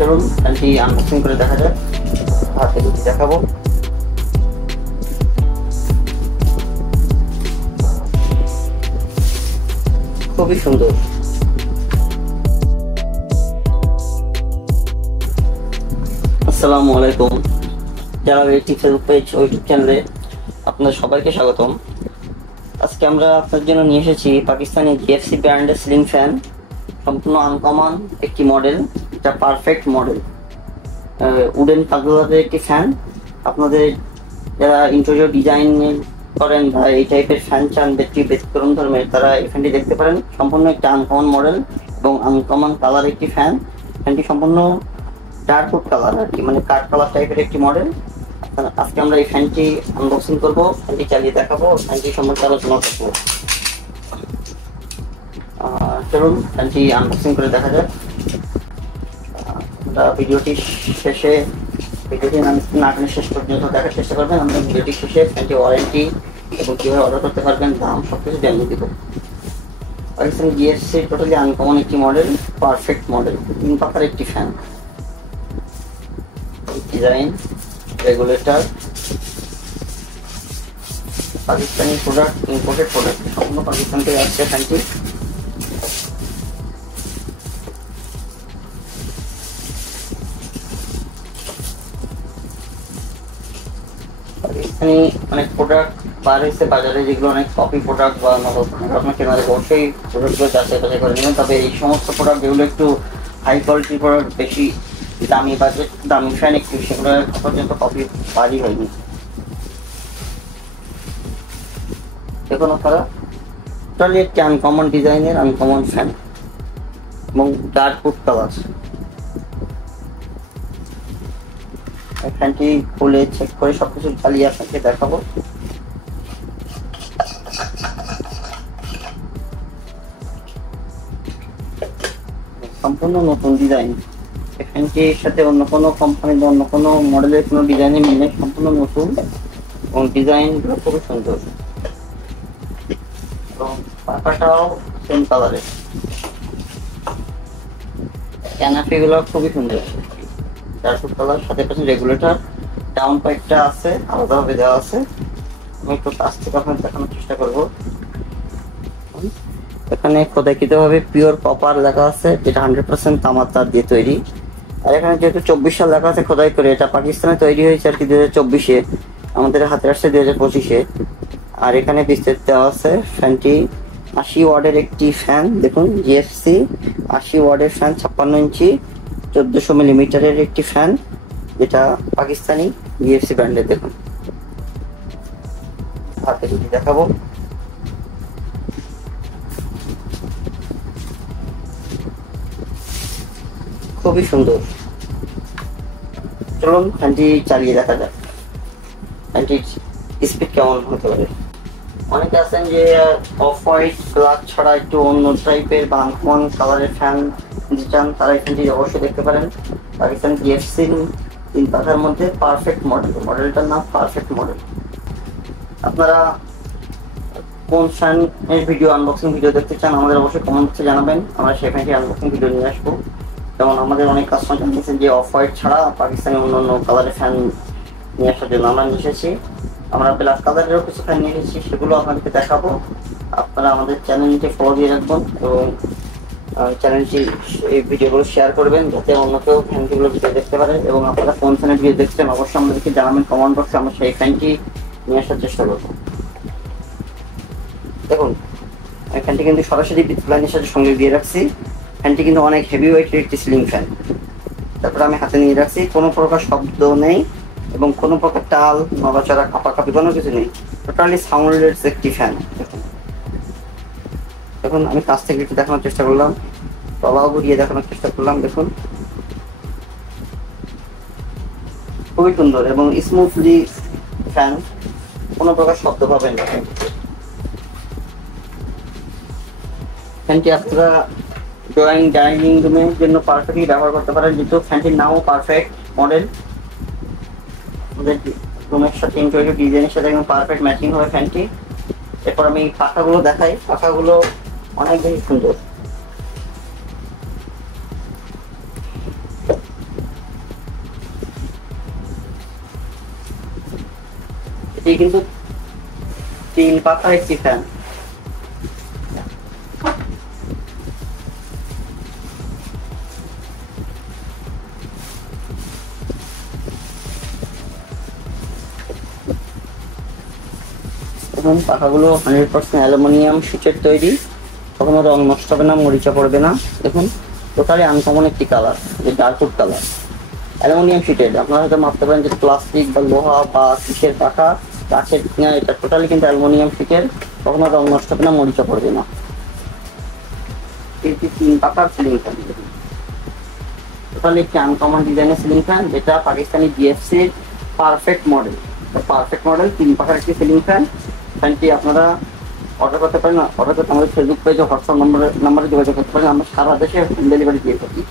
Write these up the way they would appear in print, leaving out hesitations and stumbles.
চলুন ফ্যানটি আনবক্সিং করে দেখা যাক। হাতে দুটি দেখাবো। খুবই সুন্দর। আসসালামু আলাইকুম। যারা টিপস ফেসবুক পেজ ও ইউটিউব চ্যানেলে আপনাদের সবাইকে স্বাগতম। আজকে আমরা আপনার জন্য নিয়ে এসেছি পাকিস্তানি জিএফসি ব্র্যান্ডের সিলিং ফ্যান। সম্পূর্ণ আনকমন একটি মডেল, এটা পারফেক্ট মডেল। উডেন কালারের একটি ফ্যান। আপনাদের যারা ইন্টেরিয়র ডিজাইন করেন বা এই টাইপের ফ্যান চান ব্যতিক্রম ধর্মের, তারা এই ফ্যানটি দেখতে পারেন। সম্পূর্ণ একটা আনকমন মডেল এবং আনকমন কালার একটি ফ্যান। ফ্যানটি সম্পূর্ণ ডার্ক উড কালার আর কি, মানে কাঠ কালার টাইপের একটি মডেল। আজকে আমরা এই ফ্যানটি আনবক্সিং করবো, ফ্যানটি চালিয়ে দেখাবো, ফ্যানটি সম্বন্ধে আলোচনা করবো। চলুন ফ্যানটি আনবক্সিং করে দেখা যাক। আমরা ভিডিওটি না শেষ পর্যন্ত দেখার চেষ্টা করবেন। আমরা ভিডিওটি শেষে ফ্যানটি ওয়ারেন্টি এবং কীভাবে অর্ডার করতে পারবেন, দাম সবকিছু জানিয়ে দেবো। পাকিস্তানি জিএফসি টোটালি আনকমন একটি মডেল, পারফেক্ট মডেল, 3 পাতার একটি fan. Design, regulator, Pakistani product, imported product, সম্পূর্ণ পাকিস্তান থেকে আসছে ফ্যানটি। পাকিস্তানি অনেক প্রোডাক্ট বার হয়েছে বাজারে, যেগুলো অনেক কপি প্রোডাক্ট বা নকল প্রোডাক্ট। আপনার কেনার অবশ্যই প্রোডাক্টগুলো যাচাই বাছাই করে নেবেন। তবে এই সমস্ত প্রোডাক্ট যেগুলো একটু হাই কোয়ালিটির প্রোডাক্ট, বেশি দামি বাজেট, দামি ফ্যান একটু, সেগুলো পর্যন্ত কপি বারই হয়নি। দেখুন আপনারা, টোটালি একটি আনকমন ডিজাইনের আনকমন ফ্যান এবং ডার্ক উড কালার। ফ্যানটি খুলে চেক করে সবকিছু চালিয়ে আপনাকে দেখাবো। সম্পূর্ণ নতুন ডিজাইন। ফ্যানটির সাথে অন্য কোনো কোম্পানি বা অন্য কোনো মডেলের কোনো ডিজাইনের মিলে সম্পূর্ণ নতুন এবং ডিজাইনগুলো খুবই সুন্দর এবং পাখাটাও সেম কালারের। ক্যানাপিগুলো খুবই সুন্দর, ডার্ক কালার, সাথে পাশে রেগুলেটর, ডাউন পাইপটা আছে, আলাদাভাবে দেওয়া আছে। আমি একটু কাছ থেকে আপনাদের দেখানোর চেষ্টা করবো। এখানে খোদাইকৃতভাবে পিওর কপার লেখা আছে, যেটা 100% তামার তার দিয়ে তৈরি। আর এখানে যেহেতু 24 সাল লেখা আছে খোদাই করে, এটা পাকিস্তানে তৈরি হয়েছে আর কি 2024-এ, আমাদের হাতে আসছে 2025-এ। আর এখানে বিস্তারিত দেওয়া আছে। ফ্যানটি 80 ওয়াটের একটি ফ্যান। দেখুন, জিএফসি 80 ওয়াটের ফ্যান, 56 ইঞ্চি, 1400 মিলিমিটারের একটি ফ্যান, যেটা পাকিস্তানি জিএফসি ব্র্যান্ডের। দেখুন, হাতে যদি দেখাবো। খুবই সুন্দর। চলুন ফ্যানটি চালিয়ে দেখা যাক, ফ্যানটির স্পিড কেমন হতে পারে। অনেকে আছেন যে অফ হোয়াইট ব্ল্যাক ছাড়া একটু অন্য টাইপের বা আনকমন কালারের ফ্যান নিতে চান, তারা এই ফ্যানটি অবশ্যই দেখতে পারেন। পাকিস্তান জিএফসি 3 পাতার মধ্যে পারফেক্ট মডেল, মডেলটার নাম পারফেক্ট মডেল। আপনারা কোন ফ্যানের ভিডিও, আনবক্সিং ভিডিও দেখতে চান আমাদের অবশ্যই কমেন্ট বক্সে জানাবেন। আমরা সেই ফ্যানটি আনবক্সিং ভিডিও নিয়ে আসবো। যেমন আমাদের অনেক কাস্টমার জানিয়েছেন যে অফ হোয়াইট ছাড়া পাকিস্তানি অন্য অন্য কালারের ফ্যান নিয়ে আসার জন্য আমরা নিয়ে এসেছি। আমরা ব্ল্যাক কালারেরও কিছু ফ্যান নিয়ে এসেছি, সেগুলো আপনাদেরকে দেখাবো। আপনারা আমাদের চ্যানেলটি ফলো দিয়ে রাখবেন এবং চ্যানেলটি এই ভিডিওগুলো শেয়ার করবেন, যাতে অন্য কেউ ফ্যানটিগুলো ভিডিও দেখতে পারে। এবং আপনারা কোন ফ্যানের ভিডিও দেখছেন অবশ্যই আমাদেরকে জানাবেন কমেন্ট বক্সে, আমরা সেই ফ্যানটি নিয়ে আসার চেষ্টা করবো। দেখুন, এই ফ্যানটি কিন্তু সরাসরি লাইনের সাথে সঙ্গে দিয়ে রাখছি। ফ্যানটি কিন্তু অনেক হেভি ওয়েটের একটি সিলিং ফ্যান। তারপরে আমি হাতে নিয়ে রাখছি, কোনো প্রকার শব্দ নেই এবং কোনো প্রকার টাল, নড়াচড়া, কাঁপাকাঁপি কোনো কিছু নেই। টোটালি সাউন্ডলেস একটি ফ্যান। দেখুন, আমি কাছ থেকে একটু দেখানোর চেষ্টা করলাম, তলাও ঘুরিয়ে দেখানোর চেষ্টা করলাম। দেখুন, খুবই সুন্দর এবং স্মুথলি ফ্যান, কোনো প্রকার শব্দ পাবেন না। ফ্যানটি আপনারা ড্রয়িং, ডাইনিং রুমের জন্য পারফেক্টলি ব্যবহার করতে পারেন, যেহেতু ফ্যানটির নামও পারফেক্ট মডেল। আমাদের রুমের সাথে ইন্টেরিয়র ডিজাইনের সাথে একদম পারফেক্ট ম্যাচিং হবে ফ্যানটি। এরপর আমি পাখাগুলো দেখাই। পাখাগুলো অনেক বেশি সুন্দর। এটি কিন্তু 3 পাখার একটি ফ্যান। এবং পাখাগুলো 100% অ্যালুমিনিয়াম শীটের তৈরি, কখনো রং নষ্ট হবে না, মরিচা পড়বে না। দেখুন টোটালি আনকমন একটি কালার, যে ডার্কউড কালার, অ্যালুমিনিয়াম শীটের। আপনারা হয়তো ভাবতে পারেন যে প্লাস্টিক বা লোহা বা কিসের পাখা, কাঠের না, এটা টোটালি কিন্তু অ্যালুমিনিয়াম শীটের, কখনো রং নষ্ট হবে না, মরিচা পড়বে না। এটি 3 পাখার সিলিং ফ্যান, টোটালি একটি আনকমন ডিজাইনের সিলিং ফ্যান, যেটা পাকিস্তানি বিএফসির পারফেক্ট মডেল। 3 পাখার একটি সিলিং ফ্যান। ফ্যানটি আপনারা অর্ডার করতে পারেন, অর্ডার করতে আমাদের ফেসবুক পেজে হোয়াটসঅ্যাপ নাম্বারে যোগাযোগ করতে পারেন। আমরা সারা দেশে হোম ডেলিভারি দিয়ে থাকি।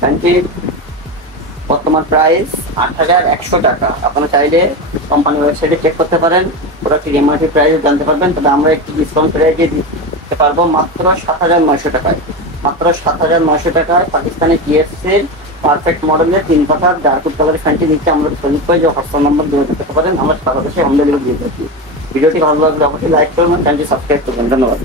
ফ্যানটির বর্তমান প্রাইস 8,100 টাকা। আপনারা চাইলে কোম্পানি ওয়েবসাইটে চেক করতে পারেন, প্রোডাক্টের এমআরপি প্রাইস জানতে পারবেন। তবে আমরা একটি ডিসকাউন্ট প্রাইসে দিতে পারবো মাত্র 7,900 টাকায়। মাত্র 7,900 টাকায় পাকিস্তানি টিএফসির পারফেক্ট মডেলের 3 পাখার ডার্কউড কালারের ফ্যানটি নিচ্ছে আমাদের ফেসবুক পেজে হোয়াটসঅ্যাপ নাম্বার যোগাযোগ করতে পারেন। আমরা সারা দেশে হোম ডেলিভারি দিয়ে থাকি। ভিডিওটি ভালো লাগলে অবশ্যই লাইক করবেন, চ্যানেলটি সাবস্ক্রাইব করবেন। ধন্যবাদ।